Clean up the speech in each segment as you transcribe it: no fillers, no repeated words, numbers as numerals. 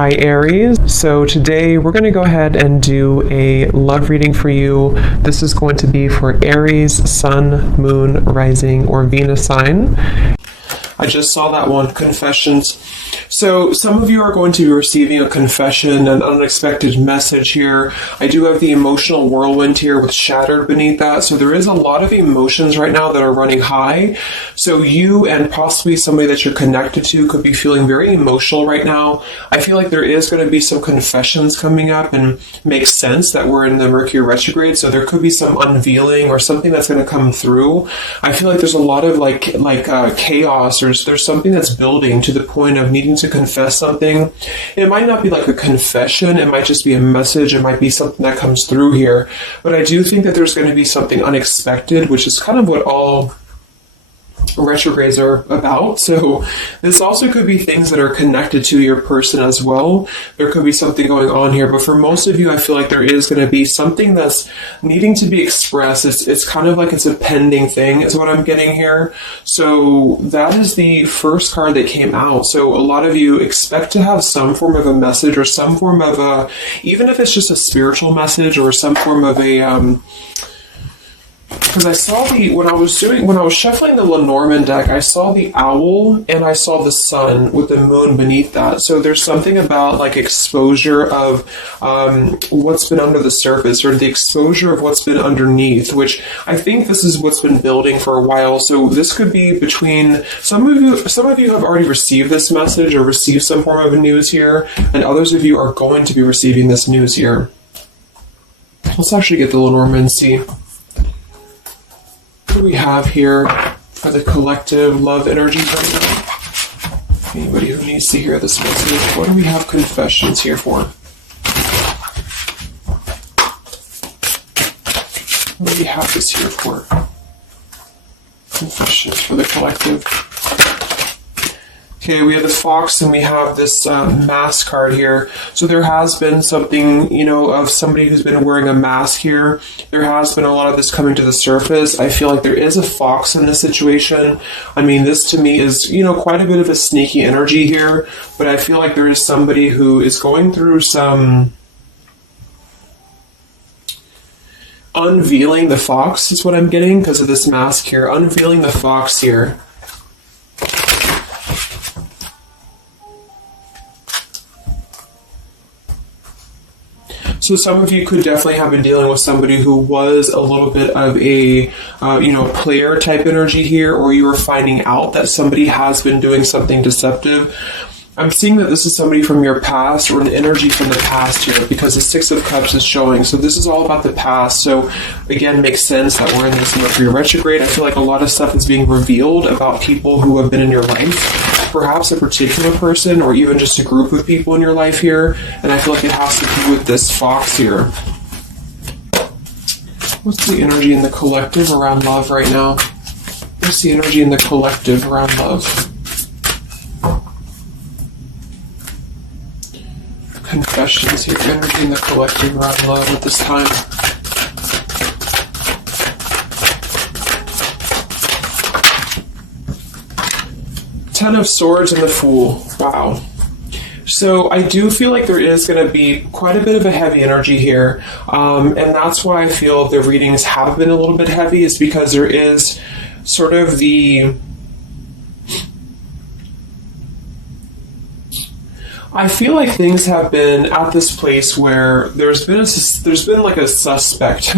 Hi Aries. So today we're going to go ahead and do a love reading for you. This is going to be for Aries, Sun, Moon, Rising, or Venus sign. I just saw that one, confessions. So some of you are going to be receiving a confession, an unexpected message here. I do have the emotional whirlwind here with shattered beneath that. So there is a lot of emotions right now that are running high. So you and possibly somebody that you're connected to could be feeling very emotional right now. I feel like there is going to be some confessions coming up, and makes sense that we're in the Mercury retrograde. So there could be some unveiling or something that's going to come through. I feel like there's a lot of chaos, or there's something that's building to the point of needing to confess something. It might not be like a confession, it might just be a message, it might be something that comes through here. But I do think that there's going to be something unexpected, which is kind of what all retrogrades are about. So this also could be things that are connected to your person as well. There could be something going on here, but for most of you, I feel like there is going to be something that's needing to be expressed. It's kind of like it's a pending thing is what I'm getting here. So that is the first card that came out. So a lot of you expect to have some form of a message, or some form of a, even if it's just a spiritual message, or some form of a because I saw when I was shuffling the Lenormand deck, I saw the owl and I saw the sun with the moon beneath that. So there's something about like exposure of what's been under the surface, or the exposure of what's been underneath, which I think this is what's been building for a while. So this could be between some of you have already received this message or received some form of news here, and others of you are going to be receiving this news here. Let's actually get the Lenormand and see. What do we have here for the collective love energies right now? Anybody who needs to hear this message, what do we have confessions here for? What do we have this here for? Confessions for the collective. Okay, we have the fox and we have this mask card here. So there has been something, of somebody who's been wearing a mask here. There has been a lot of this coming to the surface. I feel like there is a fox in this situation. I mean, this to me is, quite a bit of a sneaky energy here, but I feel like there is somebody who is going through some unveiling the fox is what I'm getting because of this mask here. Unveiling the fox here. So some of you could definitely have been dealing with somebody who was a little bit of a, player type energy here, or you were finding out that somebody has been doing something deceptive. I'm seeing that this is somebody from your past, or an energy from the past here, because the Six of Cups is showing. So this is all about the past. So again, makes sense that we're in this Mercury retrograde. I feel like a lot of stuff is being revealed about people who have been in your life. Perhaps a particular person, or even just a group of people in your life here. And I feel like it has to do with this fox here. What's the energy in the collective around love right now? What's the energy in the collective around love? Confessions here, energy in the collective around love at this time. Ten of Swords and the Fool. Wow. So I do feel like there is going to be quite a bit of a heavy energy here. And that's why I feel the readings have been a little bit heavy, is because there is sort of the... I feel like things have been at this place where there's been like a suspect,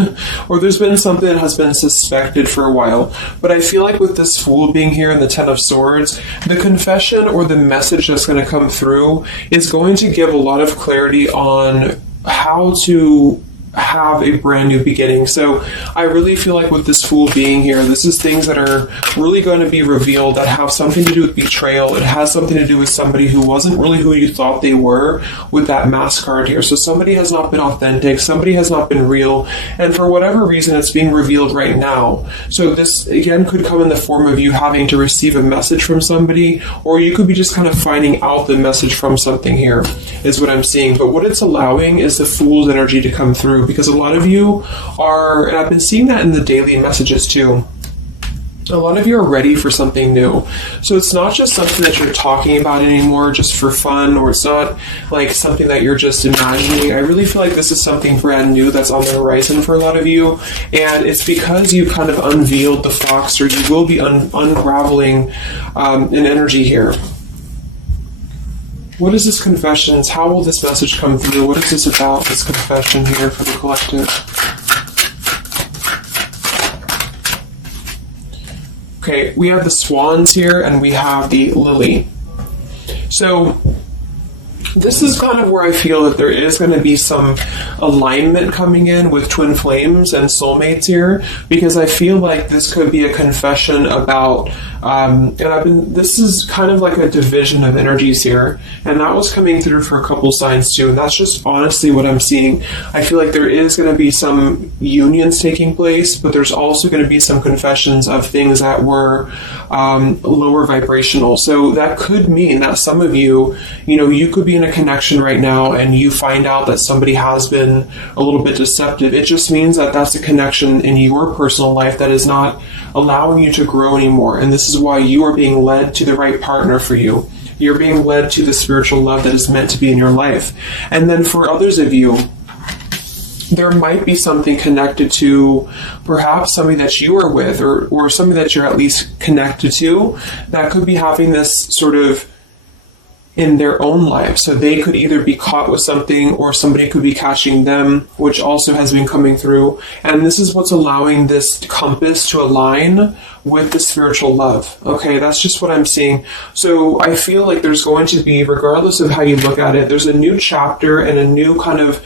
or there's been something that has been suspected for a while. But I feel like with this Fool being here in the Ten of Swords, the confession or the message that's going to come through is going to give a lot of clarity on how to have a brand new beginning. So I really feel like with this Fool being here, this is things that are really going to be revealed that have something to do with betrayal. It has something to do with somebody who wasn't really who you thought they were with that mask card here. So somebody has not been authentic, somebody has not been real, and for whatever reason it's being revealed right now. So this again could come in the form of you having to receive a message from somebody, or you could be just kind of finding out the message from something here, is what I'm seeing. But what it's allowing is the Fool's energy to come through, because a lot of you are, and I've been seeing that in the daily messages too, A lot of you are ready for something new. So it's not just something that you're talking about anymore just for fun, or it's not like something that you're just imagining. I really feel like this is something brand new that's on the horizon for a lot of you. And it's because you kind of unveiled the fox, or you will be unraveling an energy here. What is this confessions? How will this message come through? What is this about, this confession here for the collective? Okay, we have the swans here, and we have the lily. So this is kind of where I feel that there is going to be some alignment coming in with twin flames and soulmates here, because I feel like this could be a confession about, this is kind of like a division of energies here, and that was coming through for a couple signs too, and that's just honestly what I'm seeing. I feel like there is going to be some unions taking place, but there's also going to be some confessions of things that were lower vibrational. So that could mean that some of you, you could be in a connection right now and you find out that somebody has been a little bit deceptive. It just means that that's a connection in your personal life that is not allowing you to grow anymore. And this is why you are being led to the right partner for you. You're being led to the spiritual love that is meant to be in your life. And then for others of you, there might be something connected to perhaps somebody that you are with, or somebody that you're at least connected to, that could be having this sort of in their own life. So they could either be caught with something, or somebody could be catching them, which also has been coming through. And this is what's allowing this compass to align with the spiritual love. Okay, that's just what I'm seeing. So I feel like there's going to be, regardless of how you look at it, there's a new chapter and a new kind of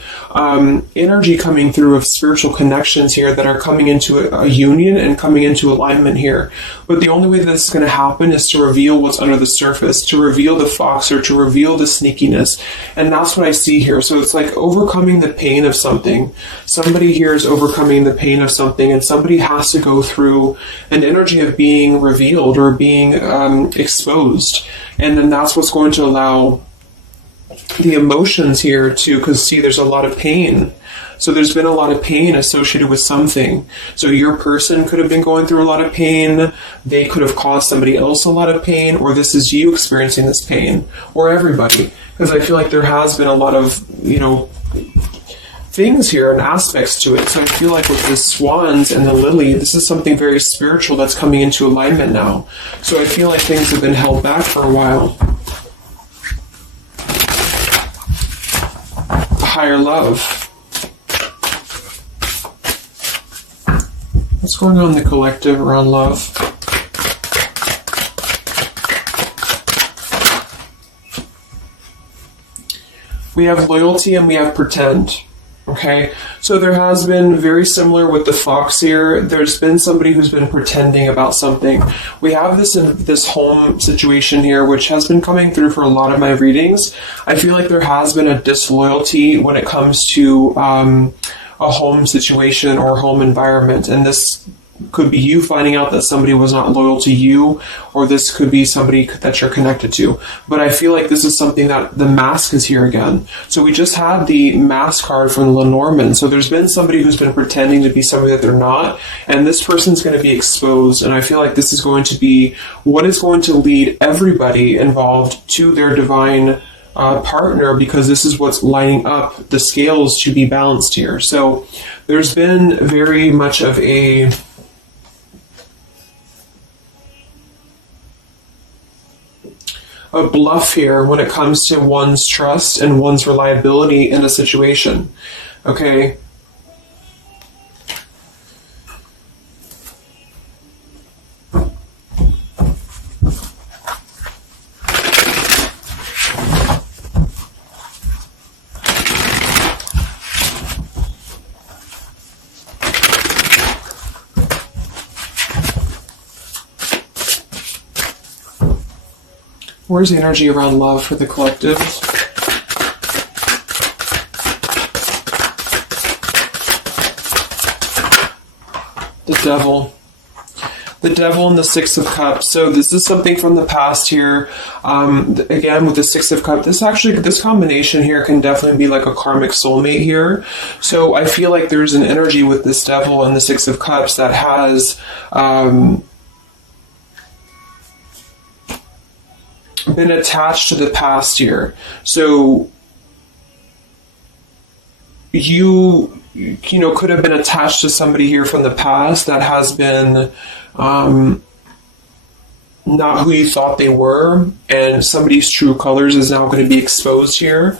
energy coming through of spiritual connections here that are coming into a union and coming into alignment here. But the only way that this is going to happen is to reveal what's under the surface, to reveal the fox, or to reveal the sneakiness. And that's what I see here. So it's like overcoming the pain of something. Somebody here is overcoming the pain of something, and somebody has to go through an energy of being revealed or being exposed. And then that's what's going to allow the emotions here to, because see, there's a lot of pain. So there's been a lot of pain associated with something. So your person could have been going through a lot of pain. They could have caused somebody else a lot of pain, or this is you experiencing this pain, or everybody. Because I feel like there has been a lot of, things here and aspects to it. So I feel like with the swans and the lily, this is something very spiritual that's coming into alignment now. So I feel like things have been held back for a while. Higher love. What's going on in the collective around love? We have loyalty and we have pretend. Okay, so there has been very similar with the fox here. There's been somebody who's been pretending about something. We have this home situation here, which has been coming through for a lot of my readings. I feel like there has been a disloyalty when it comes to a home situation or home environment, and this could be you finding out that somebody was not loyal to you, or this could be somebody that you're connected to. But I feel like this is something that the mask is here again. So we just had the mask card from Lenormand. So there's been somebody who's been pretending to be somebody that they're not, and this person's going to be exposed. And I feel like this is going to be what is going to lead everybody involved to their divine partner, because this is what's lining up the scales to be balanced here. So there's been very much of a bluff here when it comes to one's trust and one's reliability in a situation. Okay. Where's the energy around love for the collective? The devil. The devil and the Six of Cups. So this is something from the past here. Again, with the Six of Cups, this combination here can definitely be like a karmic soulmate here. So I feel like there's an energy with this devil and the Six of Cups that has been attached to the past here. So you know, could have been attached to somebody here from the past that has been not who you thought they were, and somebody's true colors is now going to be exposed here.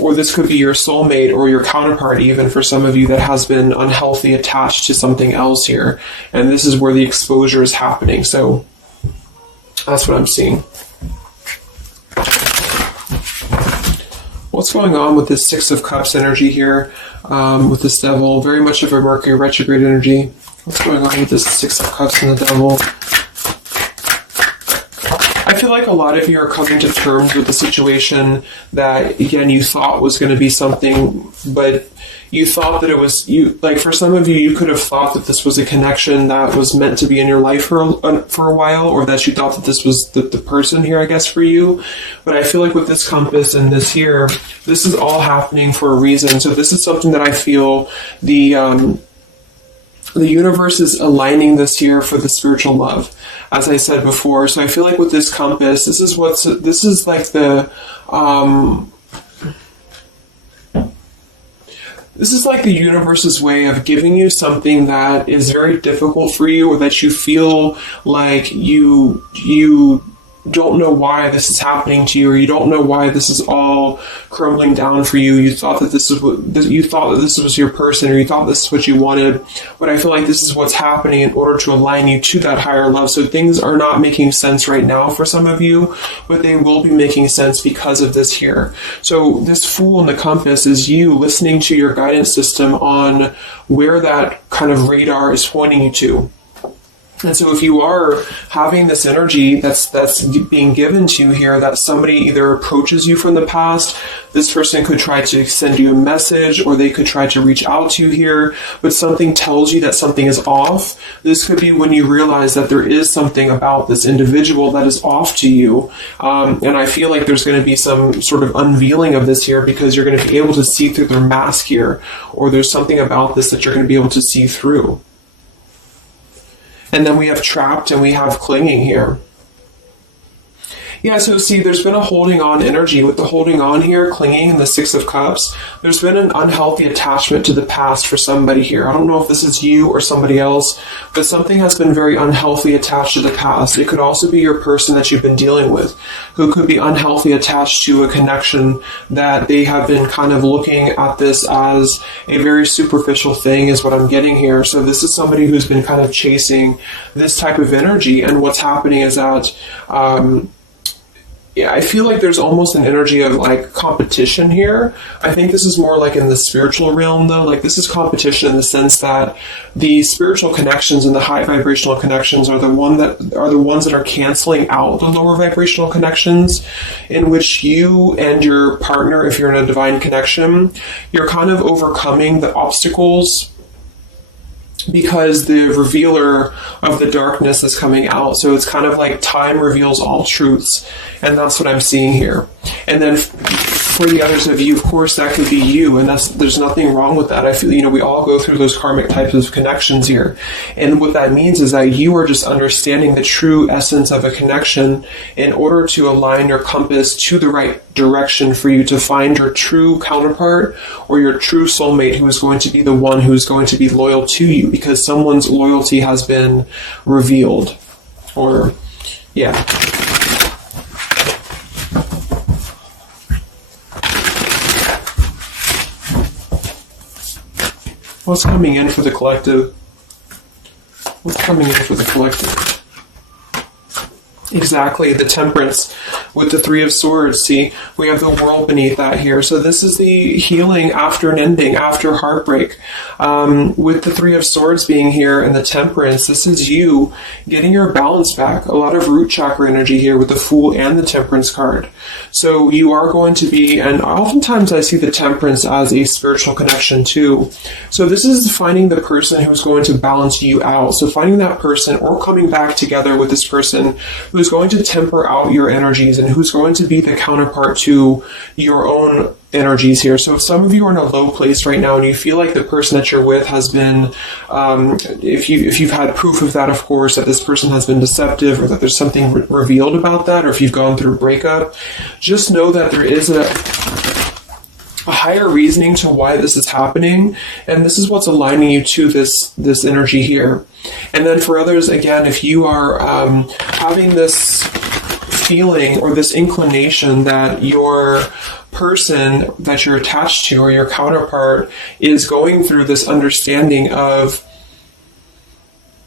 Or this could be your soulmate or your counterpart, even for some of you, that has been unhealthy attached to something else here. And this is where the exposure is happening. So that's what I'm seeing. What's going on with this Six of Cups energy here, with this Devil? Very much of a Mercury retrograde energy. What's going on with this Six of Cups and the Devil? I feel like a lot of you are coming to terms with the situation that, again, you thought was going to be something, but you thought that it was, like for some of you, you could have thought that this was a connection that was meant to be in your life for a while, or that you thought that this was the person here, I guess, for you. But I feel like with this compass and this here, this is all happening for a reason. So this is something that I feel the universe is aligning this here for the spiritual love, as I said before. So I feel like with this compass, this is like the this is like the universe's way of giving you something that is very difficult for you, or that you feel like you don't know why this is happening to you, or you don't know why this is all crumbling down for you. You thought that this was your person, or you thought this is what you wanted. But I feel like this is what's happening in order to align you to that higher love. So things are not making sense right now for some of you, but they will be making sense because of this here. So this Fool in the compass is you listening to your guidance system on where that kind of radar is pointing you to. And so if you are having this energy that's being given to you here, that somebody either approaches you from the past, this person could try to send you a message, or they could try to reach out to you here, but something tells you that something is off. This could be when you realize that there is something about this individual that is off to you. And I feel like there's going to be some sort of unveiling of this here, because you're going to be able to see through their mask here, or there's something about this that you're going to be able to see through. And then we have Trapped and we have Clinging here. Yeah, so see, there's been a holding on energy with the holding on here, clinging, and the Six of Cups. There's been an unhealthy attachment to the past for somebody here. I don't know if this is you or somebody else, but something has been very unhealthy attached to the past. It could also be your person that you've been dealing with, who could be unhealthy attached to a connection that they have been kind of looking at this as a very superficial thing, is what I'm getting here. So this is somebody who's been kind of chasing this type of energy, and what's happening is that yeah, I feel like there's almost an energy of like competition here. I think this is more like in the spiritual realm though. Like this is competition in the sense that the spiritual connections and the high vibrational connections are the ones that are canceling out the lower vibrational connections, in which you and your partner, if you're in a divine connection, you're kind of overcoming the obstacles, because the revealer of the darkness is coming out. So it's kind of like time reveals all truths, and that's what I'm seeing here. And then for the others of you, of course, that could be you, and there's nothing wrong with that. I feel, we all go through those karmic types of connections here. And what that means is that you are just understanding the true essence of a connection in order to align your compass to the right direction for you to find your true counterpart or your true soulmate, who is going to be the one who is going to be loyal to you, because someone's loyalty has been revealed. Or, yeah. What's coming in for the collective? What's coming in for the collective? Exactly, the Temperance with the Three of Swords. See, we have the World beneath that here. So this is the healing after an ending, after heartbreak. With the Three of Swords being here and the Temperance, this is you getting your balance back. A lot of root chakra energy here with the Fool and the Temperance card. So you are going to be, and oftentimes I see the Temperance as a spiritual connection too. So this is finding the person who's going to balance you out. So finding that person, or coming back together with this person who's going to temper out your energies and person who's going to be the counterpart to your own energies here. So if some of you are in a low place right now and you feel like the person that you're with has been, if you've had proof of that, of course, that this person has been deceptive, or that there's something revealed about that, or if you've gone through a breakup, just know that there is a higher reasoning to why this is happening, and this is what's aligning you to this energy here. And then for others, again, if you are having this feeling or this inclination that your person that you're attached to or your counterpart is going through this understanding of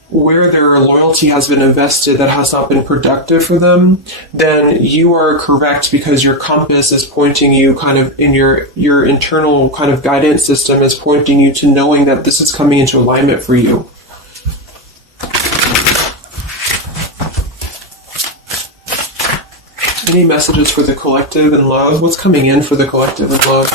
where their loyalty has been invested that has not been productive for them, then you are correct, because your compass is pointing you kind of in your internal kind of guidance system is pointing you to knowing that this is coming into alignment for you. Any messages for the collective in love? What's coming in for the collective in love?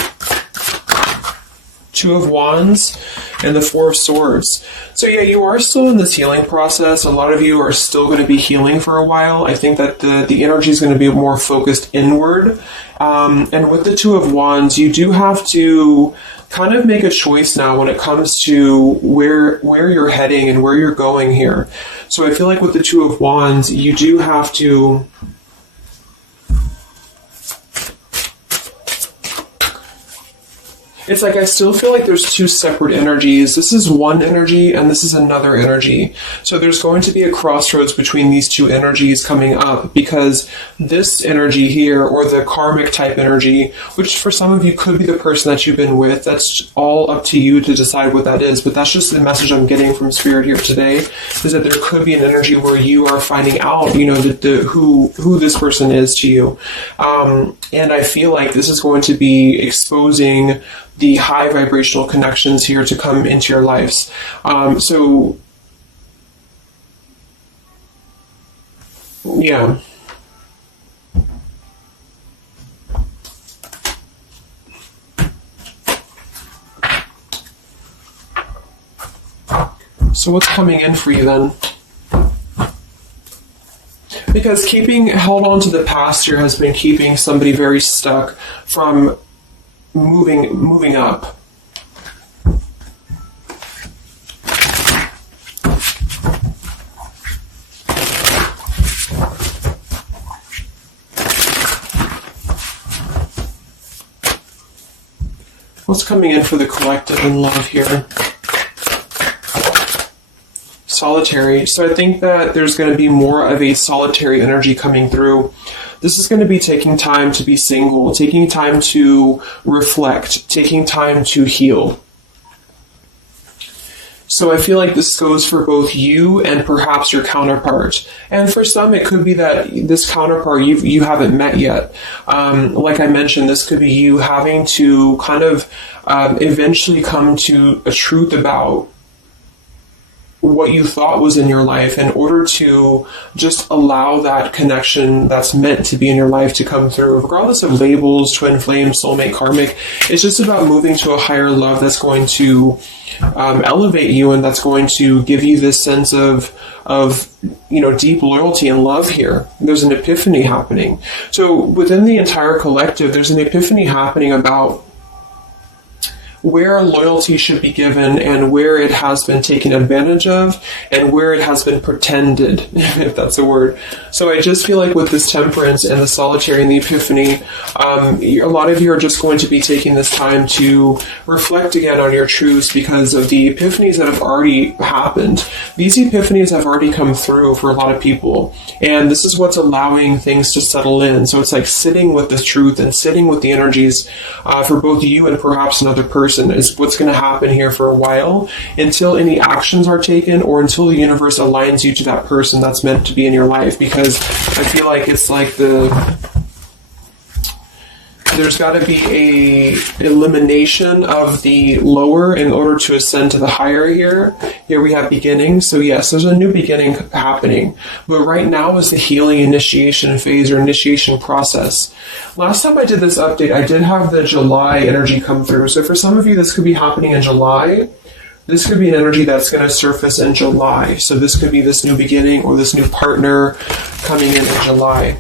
Two of Wands and the Four of Swords. So yeah, you are still in this healing process. A lot of you are still going to be healing for a while. I think that the energy is going to be more focused inward. And with the Two of Wands, you do have to kind of make a choice now when it comes to where you're heading and where you're going here. So I feel like with the Two of Wands, you do have to it's like I still feel like there's two separate energies. This is one energy and this is another energy. So there's going to be a crossroads between these two energies coming up, because this energy here, or the karmic type energy, which for some of you could be the person that you've been with, that's all up to you to decide what that is. But that's just the message I'm getting from Spirit here today, is that there could be an energy where you are finding out, who this person is to you. And I feel like this is going to be exposing the high vibrational connections here to come into your lives. So yeah. So what's coming in for you then? Because keeping held on to the past here has been keeping somebody very stuck from moving up. What's coming in for the collective in love here? Solitary. So I think that there's going to be more of a solitary energy coming through. This is going to be taking time to be single, taking time to reflect, taking time to heal. So I feel like this goes for both you and perhaps your counterpart. And for some, it could be that this counterpart you haven't met yet. Like I mentioned, this could be you having to kind of eventually come to a truth about what you thought was in your life in order to just allow that connection that's meant to be in your life to come through, regardless of labels, twin flame, soulmate, karmic. It's just about moving to a higher love that's going to elevate you, and that's going to give you this sense of deep loyalty and love here. There's an epiphany happening. So within the entire collective, there's an epiphany happening about where loyalty should be given and where it has been taken advantage of and where it has been pretended, if that's a word. So I just feel like with this temperance and the solitary and the epiphany, a lot of you are just going to be taking this time to reflect again on your truths because of the epiphanies that have already happened. These epiphanies have already come through for a lot of people, and this is what's allowing things to settle in. So it's like sitting with the truth and sitting with the energies for both you and perhaps another person is what's going to happen here for a while, until any actions are taken or until the universe aligns you to that person that's meant to be in your life. Because I feel like it's like there's got to be a elimination of the lower in order to ascend to the higher here. Here we have beginning. So yes, there's a new beginning happening. But right now is the healing initiation phase or initiation process. Last time I did this update, I did have the July energy come through. So for some of you, this could be happening in July. This could be an energy that's going to surface in July. So this could be this new beginning or this new partner coming in July.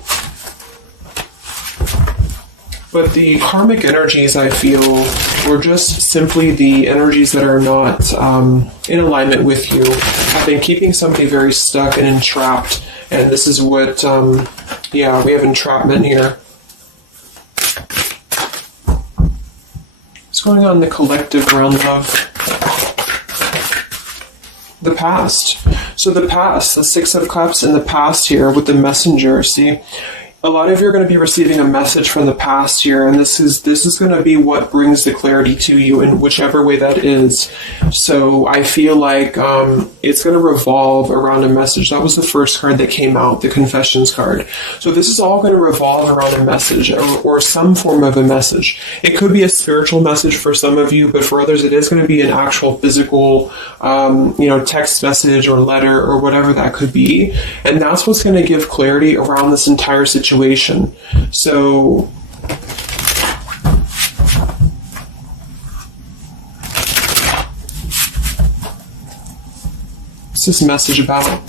But the karmic energies, I feel, were just simply the energies that are not in alignment with you. Have been keeping somebody very stuck and entrapped. And this is what, yeah, we have entrapment here. What's going on in the collective realm, love? The past. So the past, the Six of Cups in the past here with the Messenger. See, a lot of you are going to be receiving a message from the past here, and this is going to be what brings the clarity to you in whichever way that is. So I feel like it's going to revolve around a message. That was the first card that came out, the Confessions card. So this is all going to revolve around a message or some form of a message. It could be a spiritual message for some of you, but for others it is going to be an actual physical text message or letter or whatever that could be. And that's what's going to give clarity around this entire situation. So what's this message about?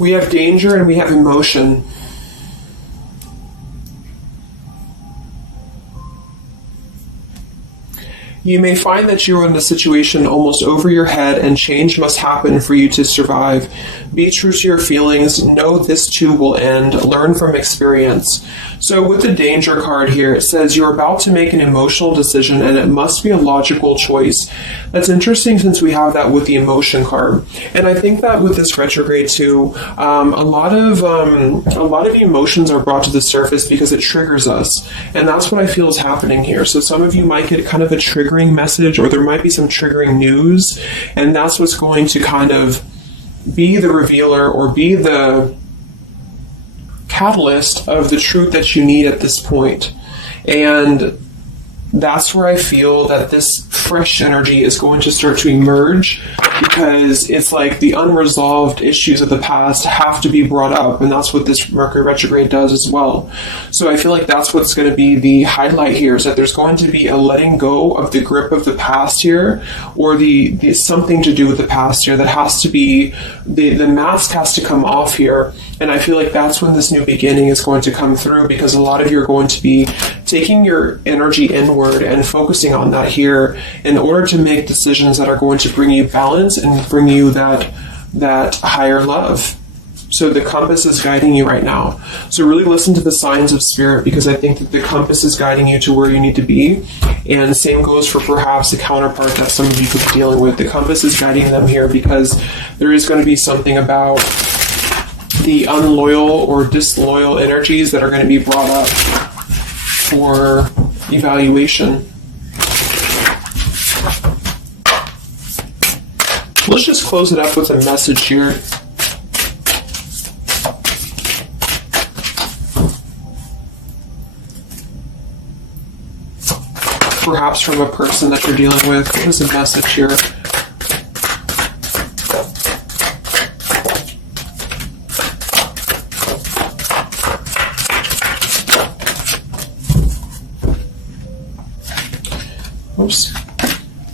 We have danger and we have emotion. You may find that you are in a situation almost over your head and change must happen for you to survive. Be true to your feelings. Know this too will end. Learn from experience. So with the danger card here, it says you're about to make an emotional decision and it must be a logical choice. That's interesting since we have that with the emotion card. And I think that with this retrograde too, a lot of emotions are brought to the surface because it triggers us. And that's what I feel is happening here. So some of you might get kind of a triggering message, or there might be some triggering news, and that's what's going to kind of be the revealer or be the catalyst of the truth that you need at this point. And that's where I feel that this fresh energy is going to start to emerge, because it's like the unresolved issues of the past have to be brought up, and that's what this Mercury retrograde does as well. So I feel like that's what's going to be the highlight here, is that there's going to be a letting go of the grip of the past here, or the something to do with the past here that has to be, the mask has to come off here. And I feel like that's when this new beginning is going to come through, because a lot of you are going to be taking your energy inward and focusing on that here in order to make decisions that are going to bring you balance and bring you that higher love. So the compass is guiding you right now. So really listen to the signs of spirit, because I think that the compass is guiding you to where you need to be. And same goes for perhaps the counterpart that some of you could be dealing with. The compass is guiding them here because there is going to be something about the unloyal or disloyal energies that are going to be brought up for evaluation. Let's just close it up with a message here. Perhaps from a person that you're dealing with. What is the message here? Oops.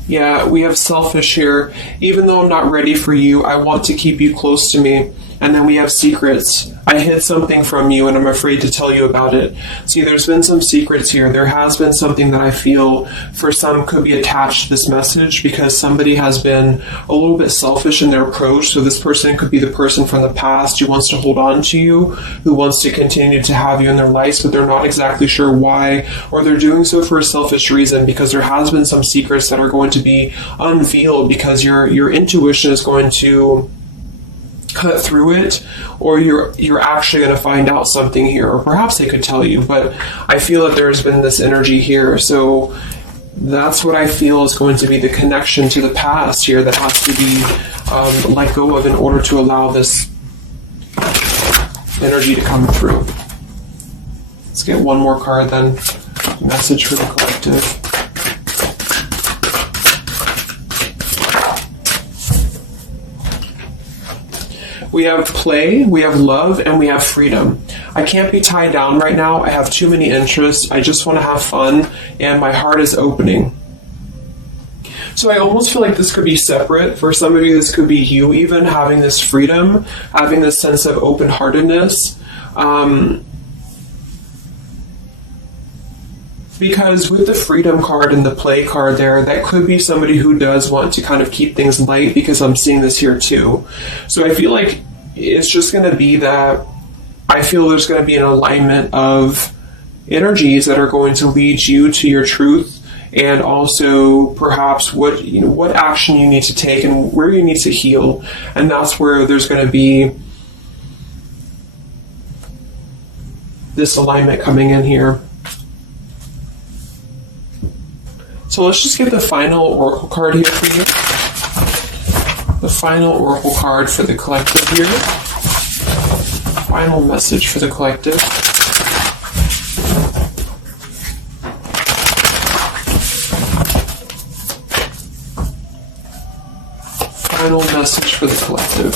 Yeah, we have selfish here. Even though I'm not ready for you, I want to keep you close to me. And then we have secrets. I hid something from you and I'm afraid to tell you about it. See, there's been some secrets here. There has been something that I feel for some could be attached to this message, because somebody has been a little bit selfish in their approach. So this person could be the person from the past who wants to hold on to you, who wants to continue to have you in their lives, but they're not exactly sure why, or they're doing so for a selfish reason, because there has been some secrets that are going to be unveiled, because your intuition is going to cut through it, or you're actually going to find out something here, or perhaps they could tell you, but I feel that there's been this energy here. So that's what I feel is going to be the connection to the past here that has to be let go of in order to allow this energy to come through. Let's get one more card then. Message for the collective. We have play, we have love, and we have freedom. I can't be tied down right now. I have too many interests. I just want to have fun, and my heart is opening. So I almost feel like this could be separate. For some of you, this could be you even having this freedom, having this sense of open-heartedness. Because with the freedom card and the play card there, that could be somebody who does want to kind of keep things light, because I'm seeing this here too. So I feel like it's just going to be that I feel there's going to be an alignment of energies that are going to lead you to your truth, and also perhaps what action you need to take and where you need to heal. And that's where there's going to be this alignment coming in here. So let's just get the final oracle card here for you. The final oracle card for the collective here. Final message for the collective. Final message for the collective.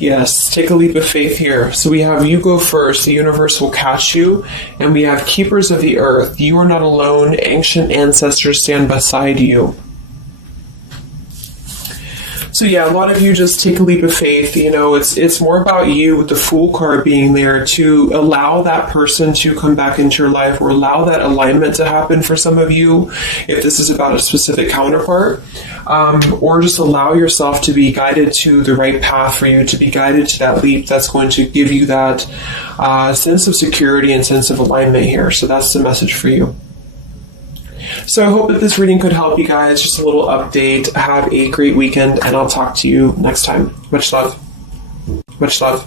Yes, take a leap of faith here. So we have you go first, the universe will catch you. And we have keepers of the earth. You are not alone. Ancient ancestors stand beside you. So yeah, a lot of you just take a leap of faith. It's more about you with the Fool card being there to allow that person to come back into your life, or allow that alignment to happen for some of you, if this is about a specific counterpart, or just allow yourself to be guided to the right path for you, to be guided to that leap that's going to give you that sense of security and sense of alignment here. So that's the message for you. So I hope that this reading could help you guys. Just a little update. Have a great weekend, and I'll talk to you next time. Much love. Much love.